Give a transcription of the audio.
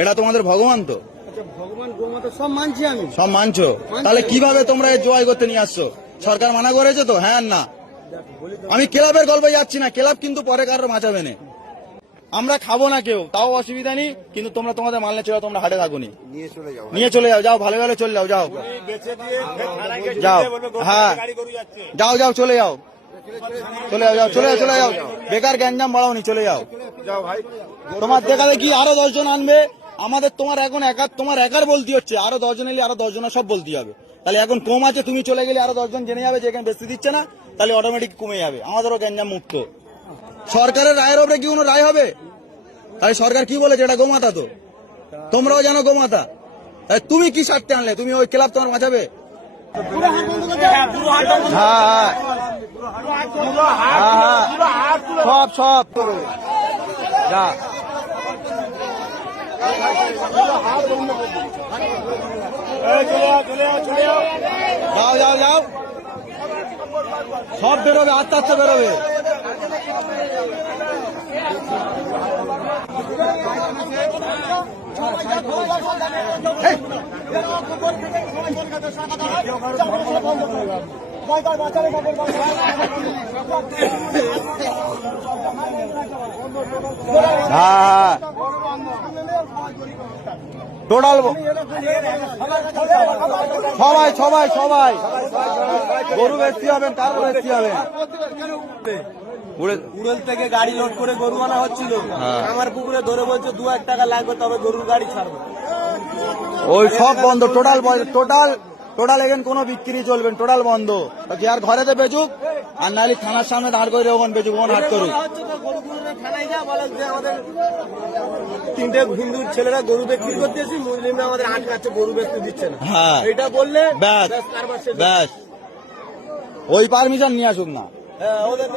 এটা তোমাদের ভগবান তো? ভগবান গোমাতা সব মানছি আমি। সব মানছো? তাহলে কিভাবে তোমরা জয় করতে নিয়ে আসছো? সরকার মানা করেছে তো? হ্যাঁ না? আমি ক্লাবের গল্পে যাচ্ছি না, ক্লাব কিন্তু পরে কারোর বাঁচাবে না। আমরা খাবো না কেউ, তাও অসুবিধা নেই, কিন্তু তোমরা তোমাদের মাল নিয়ে চলে, তোমরা হাটে থাকো নি, নিয়ে চলে যাও, যাও ভালো ভালো চলে যাও, যাও যাও, হ্যাঁ যাও যাও চলে যাও, চলে যাও, যাও চলে যাও, চলে যাও, বেকার গ্যাঞ্জাম বাড়াও নি, চলে যাও। তোমার দেখাবে কি আরো 10 জন আনবে, আমাদের তোমার এখন তোমার একার বলতে হচ্ছে, আরো 10 জন এলে আরো 10 জনের সব বলতে হবে। তাহলে এখন কম আছে, তুমি চলে গেলে আরো 10 জন জেনে যাবে যে এখানে বেশি দিচ্ছে না, তাহলে অটোমেটিক কমে যাবে, আমাদেরও গ্যাঞ্জাম মুক্ত। সরকারের রায়ের উপরে কি কোনো রায় হবে? তাহলে সরকার কি বলেছে? এটা গোমাতা তো, তোমরাও জানো গোমাতা। তুমি কি স্বার্থে আনলে? তুমি ওই ক্লাব তোমার বাঁচাবে? হ্যাঁ সব সব যা যাও যাও যাও, সব বেরোবে, আস্তে আস্তে বেরোবে। হ্যাঁ টোটাল সবাই সবাই সবাই গরু বেশি হবেন, কারো বেশি হবেন। উড়েল থেকে গাড়ি লোড করে গরু আনা হচ্ছিল, আমার পুকুরে ধরে বলছে 2 টাকা লাগবে, তবে গরুর গাড়ি ছাড়বে। ওই সব বন্ধ, টোটাল টোটাল টোটাল এখানে কোনো বিক্রি চলবে, টোটাল বন্ধ। যার ঘরেতে বেচুক, আর নাহলে থানার সামনে দাঁড় করে ওখানে বেচুক, ওখানে হাট করুক। থানায় যা বলে যে আমাদের 3টে হিন্দু ছেলেরা গরু বিক্রি করতেছি, মুসলিমরা আমাদের আটকাচ্ছে, গরু বেচতে দিচ্ছে না। হ্যাঁ এটা বললে ব্যাস ব্যাস, ওই পারমিশন নিয়ে আসুক না। ওদের